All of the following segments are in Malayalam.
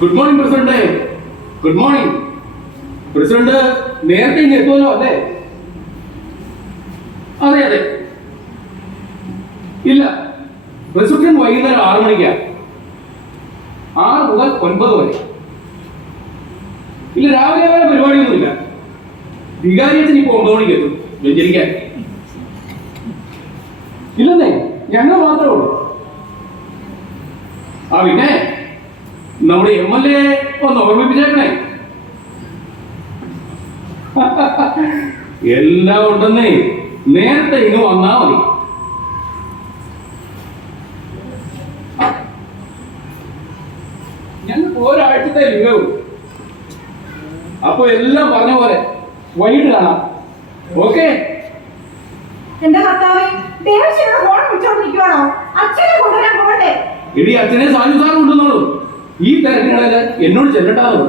Good morning president good morning president നേരത്തെ ഇങ്ങ് എത്തുമല്ലോ അല്ലേ? അതെ അതെ. ഇല്ല. റിസപ്ഷൻ വൈകുന്നേരം ആറ് മണിക്കാണ് ആറ് മുതൽ ഒൻപത് വരെ. ഇല്ല രാവിലെ വരെ പരിപാടിയൊന്നുമില്ല. വികാരിയത്തിന് ഇപ്പൊ ഒമ്പത് മണിക്ക് എത്തും. വ്യഞ്ചരിക്കാൻ ഇല്ലെന്നേ ഞങ്ങൾ മാത്രമേ ഉള്ളൂ. ആ പിന്നെ? നമ്മുടെ എം എൽ എ ഒന്ന് ഓർമ്മിപ്പിച്ചേക്കണേ. എല്ലാം ഉണ്ടെന്നേ. നേരത്തെ ഇങ്ങ് വന്നാ മതി. ഞങ്ങൾക്ക് ഒരാഴ്ചത്തെ ലിംഗവും അപ്പൊ എല്ലാം പറഞ്ഞ പോലെ വൈകിട്ട് കാണാം. ഓക്കെ? എന്റെ ഭർത്താവ്? ദേവശിയുടെ ഫോൺ വിളിച്ചോണ്ടിരിക്കുവാണോ? അച്ഛനെ കൊണ്ടുവരാൻ പോകട്ടെ അച്ഛനെ സാജു ഉണ്ടെന്നുള്ളൂ ഈ കാര്യങ്ങളിൽ എന്നോട് ചെല്ലട്ടാന്ന്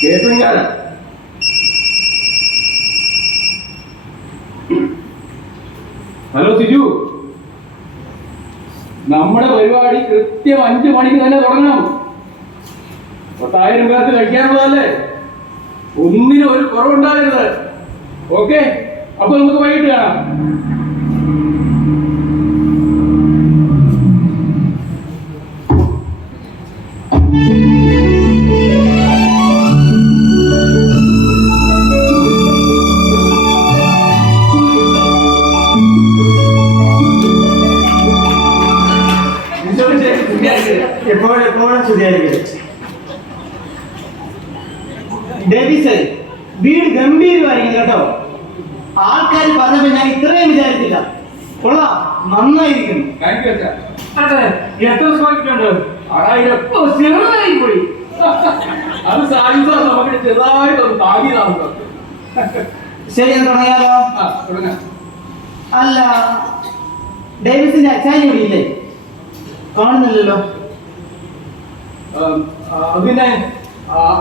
കേട്ടങ്കാല ഹലോ സിജു. നമ്മുടെ പരിപാടി കൃത്യം അഞ്ചു മണിക്ക് തന്നെ തുടങ്ങണം. പത്തായിരം പേർക്ക് കഴിക്കാനുള്ളതല്ലേ? ഒന്നിനും ഒരു കുറവുണ്ടാകരുത്. ഓക്കെ? അപ്പൊ നമുക്ക് വൈകിട്ട് കാണാം. ഡേവിസ് വീട് ഗംഭീരമായിരിക്കും കേട്ടോ. ആൾക്കാർ പറഞ്ഞപ്പോ ഞാൻ ഇത്രയും വിചാരിച്ചില്ല. കൊള്ളാം നന്നായിരിക്കും എത്ര സ്കോപ്പിട്ടുണ്ട് ആറായിരം. ഓ, ചെറുതായി പോയി അത് സാജു സാർ നമുക്ക് ചെറുതായിട്ട് ഒന്ന് താങ്ങിയതാണ് ശരി തുടങ്ങിയാലോ? അല്ല ഡേവിസിന്റെ അച്ഛാനി ഇവിടെ ഇല്ലേ? കാണുന്നില്ലല്ലോ. പിന്നെ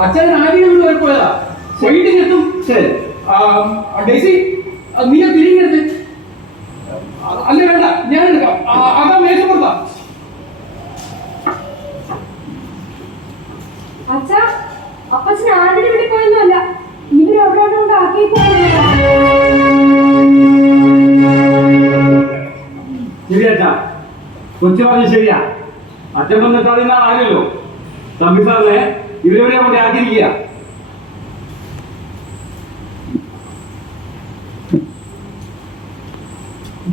അച്ഛൻ ആദ്യം വരെ പോയതാ വൈകിട്ട് എത്തും ശരി. ആ, നീ തിരിഞ്ഞെടുത്ത്. അല്ല വേണ്ട ഞാൻ എടുക്കാം. അതാ മേശപ്പുറത്താ. അച്ഛാ അപ്പച്ചൻ ആരുടെ വീട്ടിൽ പോയൊന്നുമല്ല. ഇവർ എവിടെ കൊണ്ട് ആക്കി ശരിയാച്ചാ കൊച്ചു പറഞ്ഞ ശരിയാ. അച്ഛൻ വന്നിട്ട് അതിന് ആകില്ലല്ലോ തമ്പി സാറിനെ? ഇവരെവിടെ അവിടെ ആഗ്രഹിക്കുക.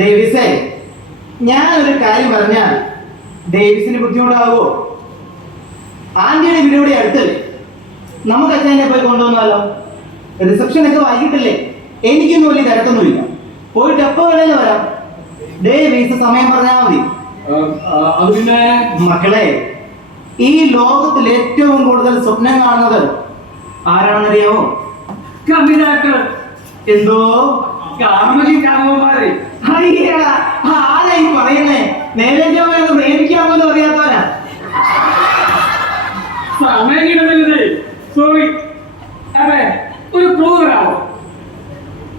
ഡേവിസേ ഞാൻ ഒരു കാര്യം പറഞ്ഞാൽ ഡേവിസിന് ബുദ്ധിമുട്ടാവോ? ആന്റിയുടെ വീടിവിടെ അടുത്തല്ലേ? നമുക്ക് അച്ഛനെ പോയി കൊണ്ടുവന്നാലോ? റിസപ്ഷൻ ഒക്കെ വൈകിട്ടല്ലേ? എനിക്കൊന്നും വലിയ തിരക്കൊന്നുമില്ല. പോയിട്ട് എപ്പോ വേണേലും വരാം. ഡേവിസ് സമയം പറഞ്ഞാൽ മതി. മക്കളെ ഈ ലോകത്തിൽ ഏറ്റവും കൂടുതൽ സ്വപ്നം കാണുന്നത് ആരാണെന്നറിയാവോ? കവിതാക്കൾ. എന്തോ? പറയുന്നേ? അറിയാത്തവരാ സമയം കിട്ടുന്നില്ലേ സോറി അതെ ഒരു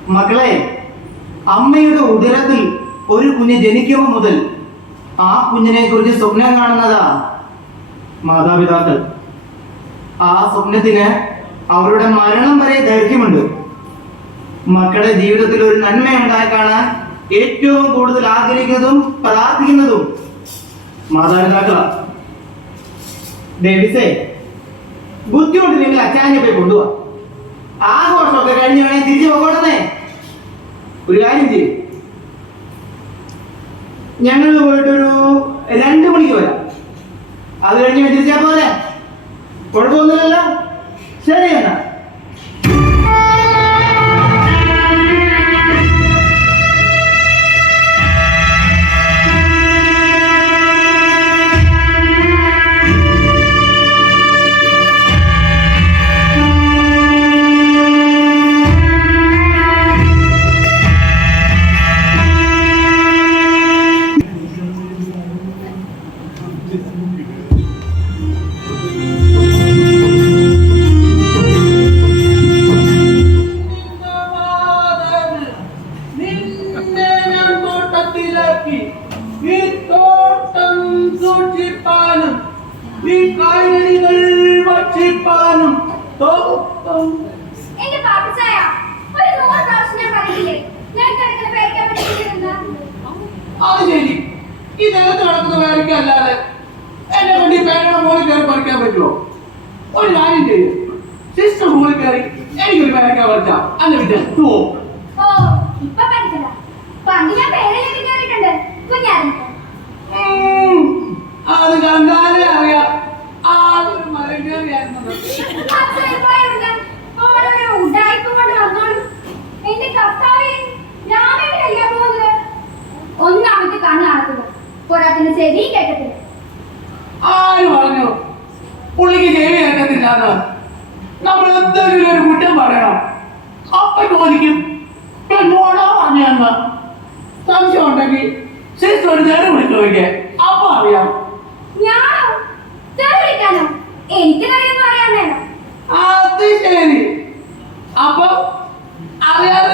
മക്കളെ അമ്മയുടെ ഉദരത്തിൽ ഒരു കുഞ്ഞ് ജനിക്കുമ്പോൾ മുതൽ ആ കുഞ്ഞിനെ കുറിച്ച് സ്വപ്നം കാണുന്നതാ. മാതാപിതാക്കൾ. ആ സ്വപ്നത്തിന് അവരുടെ മരണം വരെ ദൈർഘ്യമുണ്ട്. മക്കളുടെ ജീവിതത്തിൽ ഒരു നന്മ ഉണ്ടായി കാണാൻ ഏറ്റവും കൂടുതൽ ആഗ്രഹിക്കുന്നതും പ്രാർത്ഥിക്കുന്നതും മാതാപിതാക്കളാണ് ഡേവിസേ ബുദ്ധിമുട്ടില്ലെങ്കിൽ അച്ചാനെ പോയി കൊണ്ടുപോവാ. ആഘോഷമൊക്കെ കഴിഞ്ഞ് വേണേ തിരിച്ചു പോകണമേ. ഒരു കാര്യം ചെയ്യും. ഞങ്ങൾ പോയിട്ടൊരു രണ്ട് മണിക്ക് വരാം. അത് കഴിഞ്ഞ് തിരിച്ചാ പോലെ കുഴപ്പമൊന്നുമില്ലല്ലോ. ശരി എന്നാ. എന്റെ പാപ്പച്ചായ ഒരു നൂറ് പ്രാവശ്യം ഞാൻ പറഞ്ഞില്ലേ? ഞാൻ കിടക്കുന്ന പേടിക്കാൻ പറ്റിയിരുന്ന അത് ശരി. ഈ ദേഹത്ത് കിടക്കുന്ന പേരൊക്കെ അല്ലാതെ എന്നെ കൊണ്ട് ഈ പേരുടെ മുകളിൽ കയറി പറിക്കാൻ പറ്റുമോ? ഒരു കാര്യം ചെയ്യും. സിസ്റ്റർ മുകളിൽ കയറി എനിക്കൊരു പേരയ്ക്ക പറിച്ചാ അല്ല വിദ്യ ഓ ഇപ്പൊ പഠിച്ചതാ. പണ്ട് ഞാൻ പേരെ കയറിയിട്ടുണ്ട്. കുഞ്ഞായിരുന്നു പോരാത്തിന് ചെവി കേൾക്കത്തില്ല ആര് പറഞ്ഞു? പുള്ളിക്ക് ചെവി കേട്ടത്തില്ല നമ്മൾ എന്തെങ്കിലും ഒരു കുറ്റം പറയണം. അപ്പൊ ചോദിക്കും എന്നോടാ പറഞ്ഞെന്ന് സംശയം ഉണ്ടെങ്കിൽ സിസ്റ്റർ ഒരു നേരം നോക്കിയേ അപ്പൊ അറിയാം. ഞാനോ? വിളിക്കാനോ? എനിക്ക് തെറിയൊന്നും അത് ശരി. അപ്പൊ അറിയാതെ